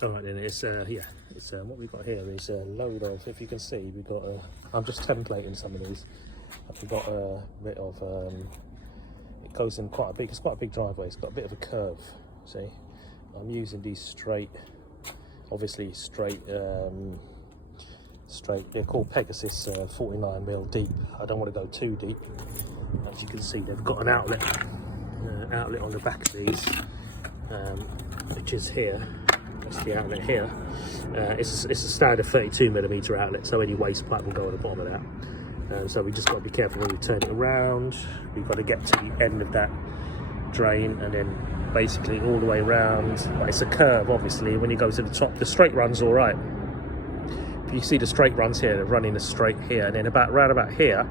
All right, then it's yeah, it's what we got here is a load of. If you can see, we've got. I'm just templating some of these. We've got a bit of. It goes in quite a big. It's quite a big driveway. It's got a bit of a curve. See, I'm using these straight. Obviously straight. Straight. They're called Pegasus 49mm deep. I don't want to go too deep. As you can see, they've got an outlet. Outlet on the back of these, which is here. That's the outlet here. It's a standard 32mm outlet, so any waste pipe will go on the bottom of that. So we just got to be careful when we turn it around. We've got to get to the end of that drain and then basically all the way around. But it's a curve, obviously. When you go to the top, the straight run's all right. If you see the straight runs here, they're running a straight here, and then round about here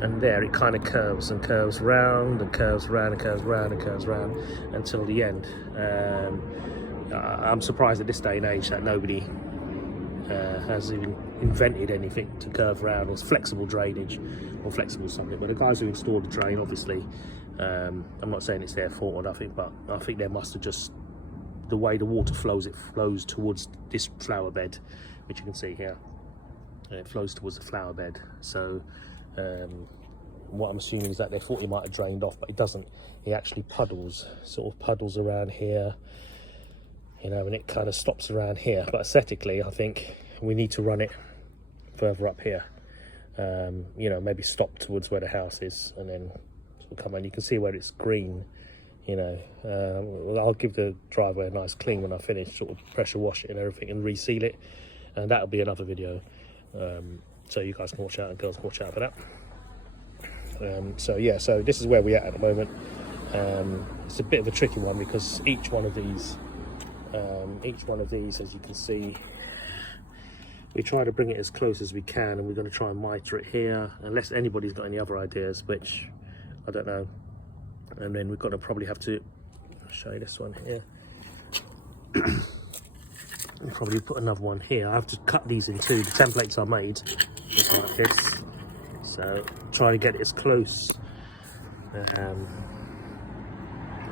and there, it kind of curves and curves round and curves round and curves round and curves round until the end. I'm surprised at this day and age that nobody has even invented anything to curve around, or flexible drainage or flexible something. But the guys who installed the drain, obviously, I'm not saying it's their fault or nothing, but I think they must have just, the way the water flows, it flows towards this flower bed, which you can see here. It flows towards the flower bed. So what I'm assuming is that they thought it might have drained off, but it doesn't. It actually puddles, sort of puddles around here, you know, and it kind of stops around here. But aesthetically, I think we need to run it further up here. You know, maybe stop towards where the house is and then sort of come on. You can see where it's green, you know. I'll give the driveway a nice clean when I finish, sort of pressure wash it and everything and reseal it. And that'll be another video. So you guys can watch out and girls can watch out for that. So yeah, so this is where we're at the moment. It's a bit of a tricky one because each one of these, as you can see, we try to bring it as close as we can, and we're going to try and mitre it here, unless anybody's got any other ideas, which I don't know. And then we're going to probably have to show you this one here. I'll probably put another one here. I have to cut these in two. The templates I made is like this. So try to get it as close,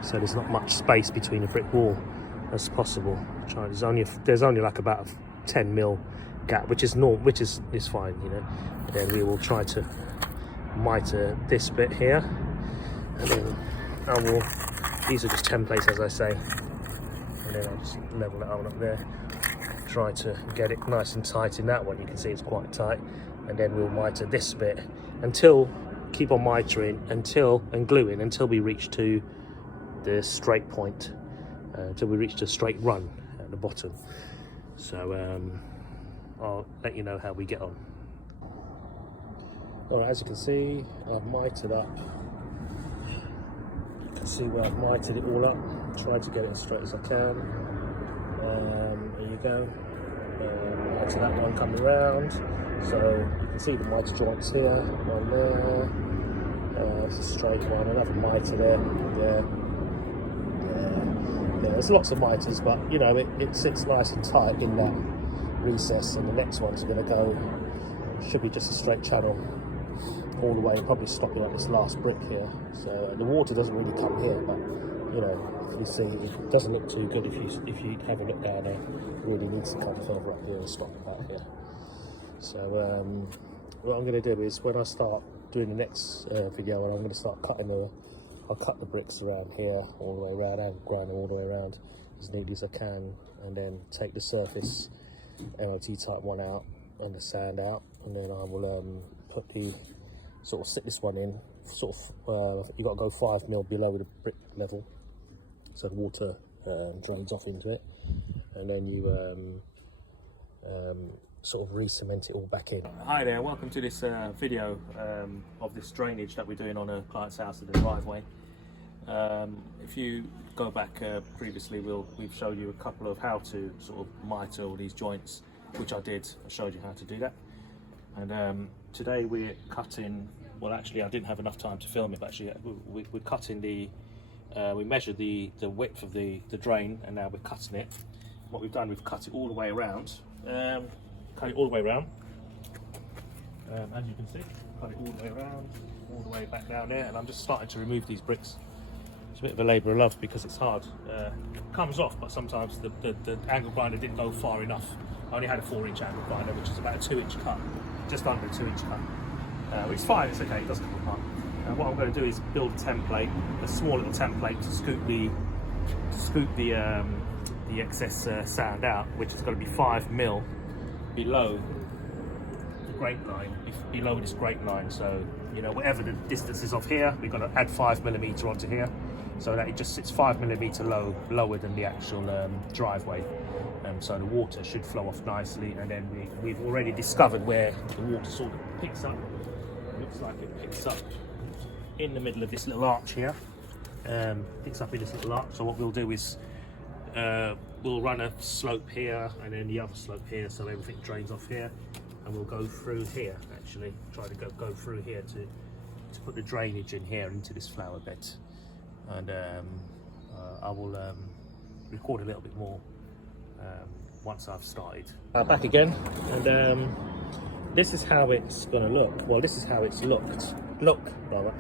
so there's not much space between the brick wall as possible. There's only like about a 10mm gap, which is fine, you know. And then we will try to mitre this bit here, and then these are just templates, as I say, and then I'll just level it up there. Try to get it nice and tight in that one. You can see it's quite tight, and then we'll mitre this bit keep on mitering and gluing until we reach to the straight point, until we reach the straight run at the bottom. So I'll let you know how we get on. All right, as you can see, I've mitered up. You can see where I've mitered it all up. Try to get it as straight as I can. There you go. To that one coming around, so you can see the mitre joints here, one there, it's a straight one, another mitre there, yeah, there's lots of mitres, but you know, it sits nice and tight in that recess, and the next one's going to go, should be just a straight channel all the way, and probably stopping at this last brick here. So the water doesn't really come here, but you know, if you see, it doesn't look too good if you have a look down there. It really needs to come further up here and stop about here. So what I'm going to do is, when I start doing the next video, I'm going to start I'll cut the bricks around here all the way around, and grind them all the way around as neatly as I can, and then take the surface MOT type one out and the sand out, and then I will put the sort of sit this one in. Sort of, you got to go 5mm below the brick level, so the water drains off into it, and then you sort of re-cement it all back in. Hi there, welcome to this video of this drainage that we're doing on a client's house at the driveway. If you go back previously, we've showed you a couple of how to sort of mitre all these joints, which I did. I showed you how to do that. And today we're cutting, well actually I didn't have enough time to film it, but actually we're cutting we measured the width of the drain, and now we're cutting it. What we've done, we've cut it all the way around. Cut it all the way around. As you can see, cut it all the way around, all the way back down there, and I'm just starting to remove these bricks. It's a bit of a labour of love because it's hard. Comes off, but sometimes the angle grinder didn't go far enough. I only had a 4-inch angle grinder, which is about a 2-inch cut, just under a 2-inch cut. It's fine, it's okay, it doesn't come apart. What I'm going to do is build a template, a small little template to scoop the excess sand out, which is going to be 5mm below the grate line, below this grate line. So, you know, whatever the distance is off here, we've got to add 5mm onto here, so that it just sits 5mm lower than the actual driveway. So the water should flow off nicely, and then we've already discovered where the water sort of picks up. It looks like it picks up in the middle of this little arch here. Picks up in this little arch. So what we'll do is we'll run a slope here and then the other slope here, so everything drains off here, and we'll go through here. Actually, try to go through here to put the drainage in here into this flower bed, and I will record a little bit more once I've started. Back again, and this is how it's going to look. Well, this is how it's looked rather.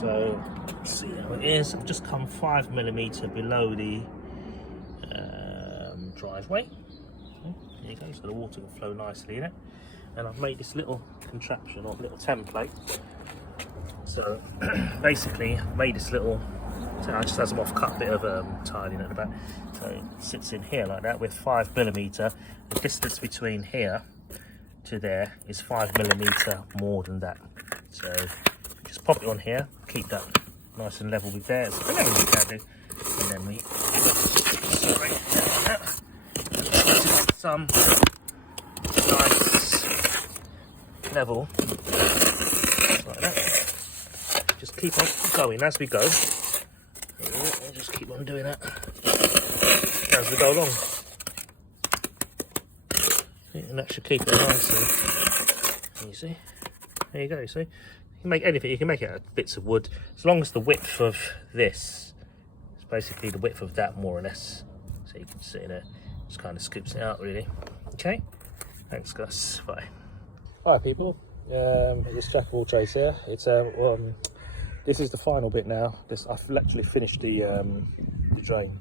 So see how it is. I've just come 5mm below the driveway. There you go, so the water will flow nicely in it. And I've made this little contraption or little template. So basically I've made this little, I just has an off-cut bit of tiling at the back. So it sits in here like that with 5mm. The distance between here to there is 5mm more than that. So just pop it on here, keep that nice and level with there. So whatever we can do. And then we straight down that. Some nice level like that. Just keep on going as we go. I'll just keep on doing that as we go along. And that should keep it nice and easy. There you go, you see? You can make anything, you can make it out of bits of wood, as long as the width of this is basically the width of that, more or less. So you can see there, just kind of scoops it out really. Okay, thanks Gus, bye. Hi people, it's Jack of all trades here. It's this is the final bit now. I've actually finished the drain,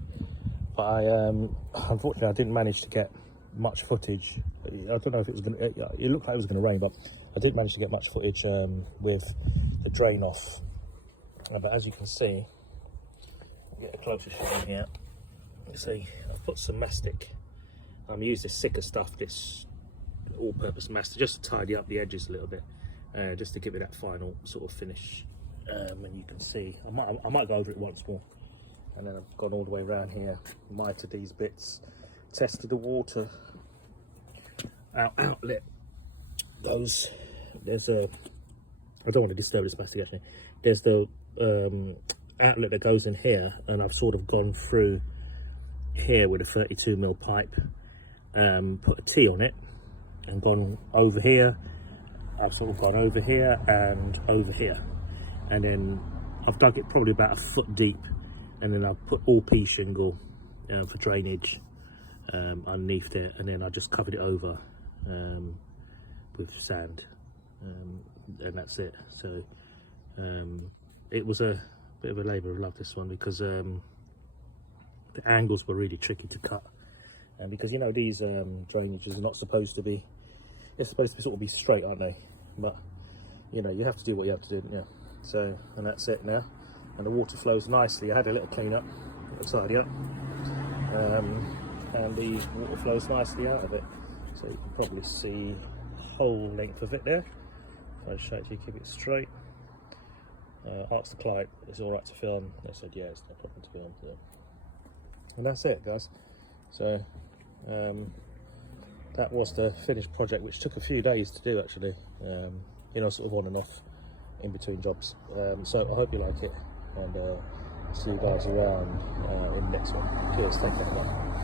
but unfortunately I didn't manage to get much footage. I don't know if it was going to, it looked like it was going to rain, but I didn't manage to get much footage with the drain off. But as you can see, get a closer shot in here. You see, I've put some mastic. Used this thicker stuff, this all-purpose mastic, just to tidy up the edges a little bit, just to give it that final sort of finish. And you can see, I might go over it once more. And then I've gone all the way around here, mitered these bits, tested the water outlet. There's a, I don't want to disturb this mastic actually. There's the outlet that goes in here, and I've sort of gone through here with a 32mm pipe, put a T on it, and gone over here. I've sort of gone over here and over here, and then I've dug it probably about a foot deep, and then I've put all pea shingle for drainage underneath it, and then I just covered it over with sand, and that's it. So it was a bit of a labour of love, this one, because the angles were really tricky to cut, and because you know these drainages are not supposed to be, it's supposed to sort of be straight, aren't they? But you know, you have to do what you have to do, yeah. So, and that's it now, and the water flows nicely. I had a little clean up, a little tidy up, and the water flows nicely out of it. So you can probably see the whole length of it there. If I show it to you, keep it straight. Asked the client, is it alright to film? They said, yeah, it's no problem to film. So. And that's it, guys. So that was the finished project, which took a few days to do actually. You know, sort of on and off in between jobs. So I hope you like it, and see you guys around in the next one. Cheers, take care, bye.